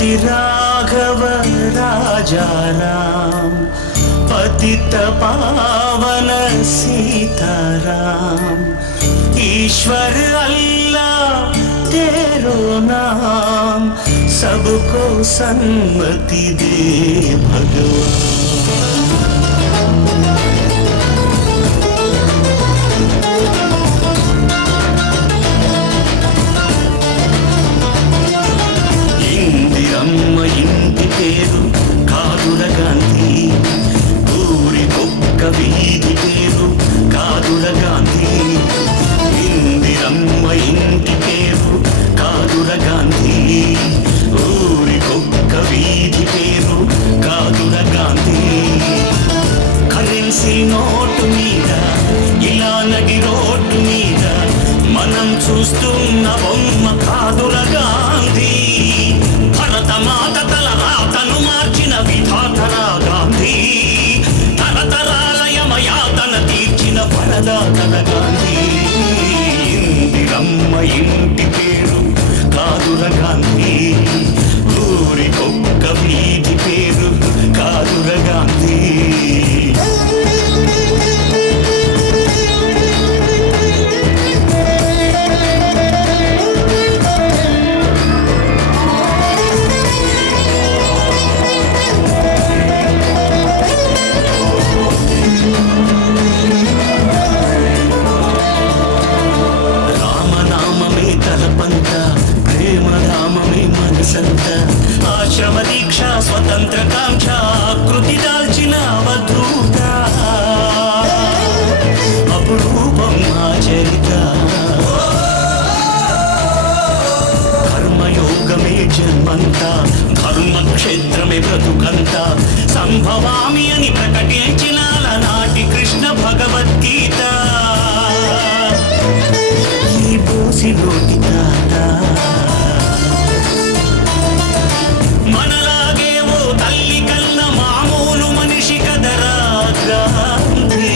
श्री राघव राजा राम पतित पावन सीताराम ईश्वर अल्लाह तेरो नाम सबको सन्मति दे भगवान। ఇందిరమ్మ ఇంటి పేరు కాదుల గాంధీ ఊరి ఒక్క వీధి పేరు కాదుల గాంధీ ఇందిరమ్మ ఇంటి పేరు కాదుల గాంధీ ఊరి ఒక్క వీధి పేరు కాదుల గాంధీ కరెన్సీ నోటు మీద ఇలా నడి రోడ్డు మీద మనం చూస్తున్న బొమ్మ కాదుల గాంధీ భరతమాత తల రాతను మార్చిన విధాతరా గాంధీ తరతరాల యమయాతన తీర్చిన వరదాతల గాంధీ ఇందిరమ్మ ఇంటి పేరు కాదుల గాంధీ ఊరికొక్క వీధి పేరు కాదుల గాంధీ। ఆశ్రమ దీక్ష స్వతంత్ర కాంక్ష కృతి దాల్చిన అవధూత అపురూపం ఆచరిత కర్మయోగమే జన్మంత ధర్మక్షేత్రమే బ్రతుకంత సంభవామి అని ప్రకటించిన నాటి కృష్ణ భగవద్గీత ఈ బోసిలోకి తాత మనలాగే ఓ తల్లి కన్న మామూలు మనిషి కదరా గాంధీ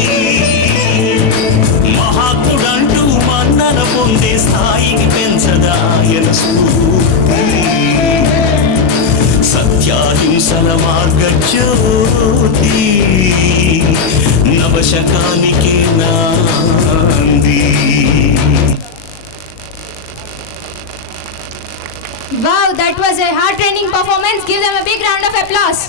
మహాత్ముడంటూ మన్నన పొందే స్థాయికి పెంచదాయన స్ఫూర్తి సత్యాహింసల మార్గజ్యోతి నవశకానికి నాంది। Wow, that was a heart-rending performance. Give them a big round of applause.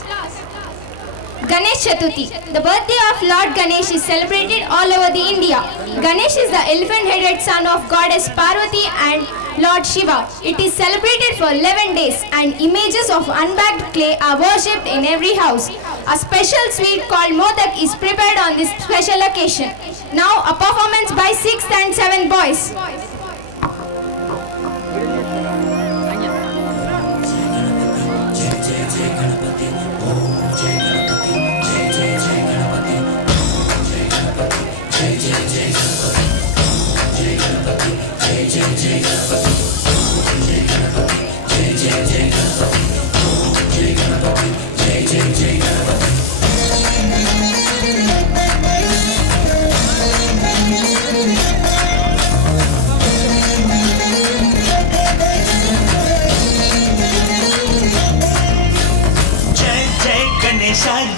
Ganesh Chaturthi. The birthday of Lord Ganesh is celebrated all over the India. Ganesh is the elephant-headed son of goddess Parvati and Lord Shiva. It is celebrated for 11 days and images of unbagged clay are worshipped in every house. A special sweet called Modak is prepared on this special occasion. Now a performance by 6th and 7th boys.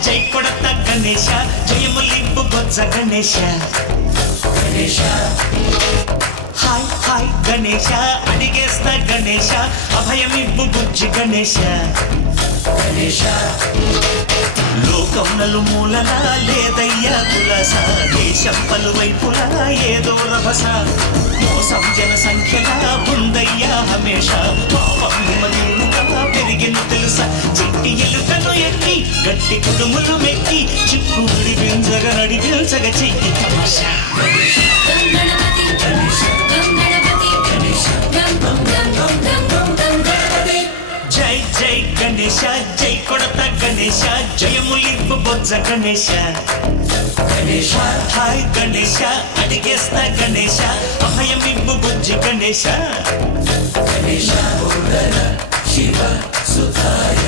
జై కొడత గణేశ జయములింపు బొజ్జ Ganesha Ganesha hi hi Ganesha అడిగేస్తా Ganesha అభయమివ్వు బుజ్జి గణేశ గణేశ లోకం నలుమూలలా లేదయ్యా కులస దేశం పలువైపులా ఏదో రభస మోసం జన సంఖ్యలా ఉందయ్యా హమేష పాపం హిమగిరుగా పెరిగిన తెలుసా చిట్టి ఎలుకను ఎక్కి గట్టి కుడుములు మెక్కి చిక్కు విడిపించగ నడిపించగ చెయ్యి తమాషా జై జై గణేశ జై కొడత గణేశ జయములింపు బొజ్జ గణేశ గణేశ హాయ్ గణేశ అడిగేస్తా గణేశ అభయమివ్వు బుజ్జి గణేశ గణేశ శివ సుతాయ